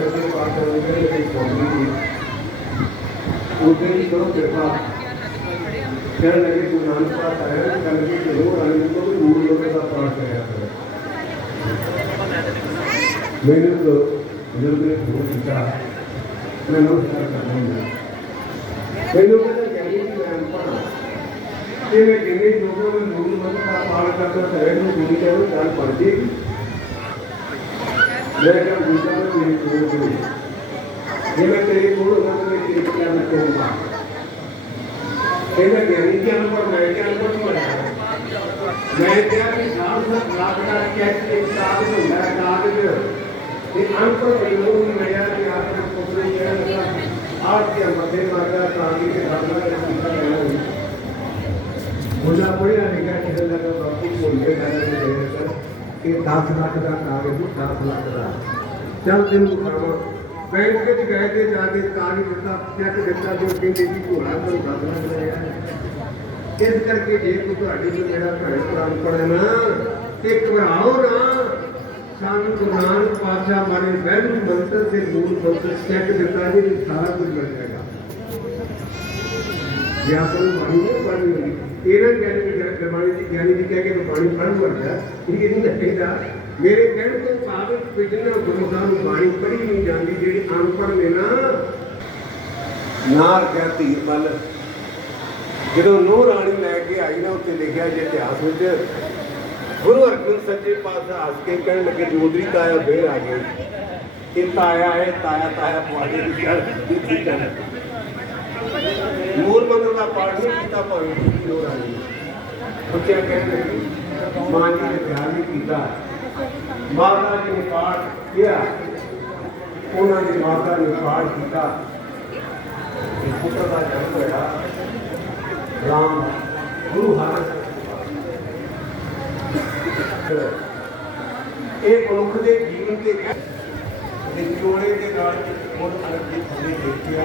करके पार करने के लिए कई प्रॉब्लम थी उनके ही करो कृपा फिर लगे गुरु नानक पास आया कल के चलो आनंद को भी मूल लोगों का पाठ कराया करो। मैंने तो जब मैंने फ़ोन किया मैं नमस्कार कर रहा हूँ? कई लोग कहते हैं मैं अनपढ़ ये मैं कहने लोगों में मूल मंत्र का पाठ करना करें तो गुरु का ज्ञान पड़ जाएगी। लेकर दूसरे में तो मेरी पूरी हुई ये मैं तेरी पूर्ण ना मैं तेरी क्या मैं करूँगा? ये मैं गरीब के अनुभव मैं के अनुभव नहीं बना मैं क्या कि शाम से खराब कर तो के एक साथ में मैं काट दे ये अंतर परिवार में मैं यार कि आपने कुछ नहीं किया आज के मध्य वर्ग का आगे के भावना के संपर्क में मुझे पूरी अधिकार निकल लगा बापू बोल के कहने ਲੱਖ ਦਾ ਕਾਗਜ਼ 10 ਲੱਖ ਦਾ ਚੱਲ ਤੈਨੂੰ ਖਾਵਾ ਬੈਂਕ ਵਿੱਚ ਗਏ ਤੇ ਜਾ ਕੇ ਕਾਗਜ਼ ਦਿੱਤਾ ਚੈੱਕ ਦਿੱਤਾ ਜੋ ਕਹਿੰਦੇ ਜੀ ਘੋੜਾ ਤੋਂ 10 ਲੱਖ ਦਾ ਹੈ ਇਸ ਕਰਕੇ ਜੇ ਕੋਈ ਤੁਹਾਡੀ ਤੋਂ ਮੇਰਾ ਭੈਣ ਭਰਾ ਪੜੇ ਨਾ ਤੇ ਘਬਰਾਓ ਨਾ ਸਾਨੂੰ ਗੁਰੂ ਨਾਨਕ ਪਾਤਸ਼ਾਹ ਮਾਰੇ ਵੈਲੂ ਮੰਤਰ ਤੇ ਮੂਲ ਮੰਤਰ ਚੈੱਕ ਦਿੱਤਾ ਜੀ ਤੇ ਸਾਰਾ ਕੁਝ ਮਿਲ ਜਾਏਗਾ ਜੇ ਆਪਾਂ ਨੂੰ ਬਾਣੀ ਨਹੀਂ ਪੜ੍ਹਨੀ ਹੋਈ ਇਹਨਾਂ ਗਿਆਨੀ ਦੀ ਗਿਆਨੀ ਜੀ ਕਹਿ ਕੇ ਮੈਂ ਬਾਣੀ ਪੜ੍ਹ ਇਹ ਨਹੀਂ ਕਹਿੰਦਾ, ਮੇਰੇ ਕਹਿਣ ਤੋਂ ਭਾਵ ਕਿ ਜਿਨ੍ਹਾਂ ਗੁਰੂ ਨੂੰ ਬਾਣੀ ਪੜ੍ਹੀ ਨਹੀਂ ਜਾਂਦੀ, ਜਿਹੜੇ ਅਨਪੜ੍ਹ ਨੇ ਨਾ, ਨਾਰ ਕਿਆ ਧੀਰ ਮੱਲ ਜਦੋਂ ਨੂਰ ਰਾਣੀ ਲੈ ਕੇ ਆਈ ਨਾ ਉੱਤੇ ਲਿਖਿਆ ਜੇ ਇਤਿਹਾਸ ਵਿੱਚ, ਗੁਰੂ ਅਰਜਨ ਸੱਚੇ ਪਾਤਸ਼ਾਹ ਹੱਸ ਕੇ ਕਹਿਣ ਲੱਗੇ, ਜੋਦਰੀ ਤਾਇਆ ਫੇਰ ਆ ਗਏ। ਇਹ ਤਾਇਆ ਹੈ, ਤਾਇਆ ਤਾਇਆ ਪੁਆੜੇ ਦੀ ਚੱਲ ਠੀਕ ਹੈ ਮੂਲ ਮੰਤਰ ਦਾ ਪਾਠ ਨਹੀਂ ਕੀਤਾ ਭਾਵੇਂ ਕੀ ਲੋੜ ਆ ਕਹਿੰਦੇ ਮਾਂ ਜੀ ਨੇ ਪਿਆਰ ਨਹੀਂ ਕੀਤਾ। ਮਾਤਾ ਜੀ ਨੇ ਪਾਠ ਕੀਤਾ ਉਹਨਾਂ ਦੀ ਮਾਤਾ ਨੇ ਪਾਠ ਕੀਤਾ। ਪੁੱਤਰ ਦਾ ਜਨਮ ਹੋਇਆ। ਰਾਮ ਗੁਰੂ ਹਰਿ ਇਹ ਮਨੁੱਖ ਦੇ ਜੀਵਨ ਤੇ ਵਿਚੋਲੇ ਦੇ ਨਾਲ ਮੋੜ ਅਰਥ ਦੀ ਥੱਲੇ ਦੇਖਿਆ।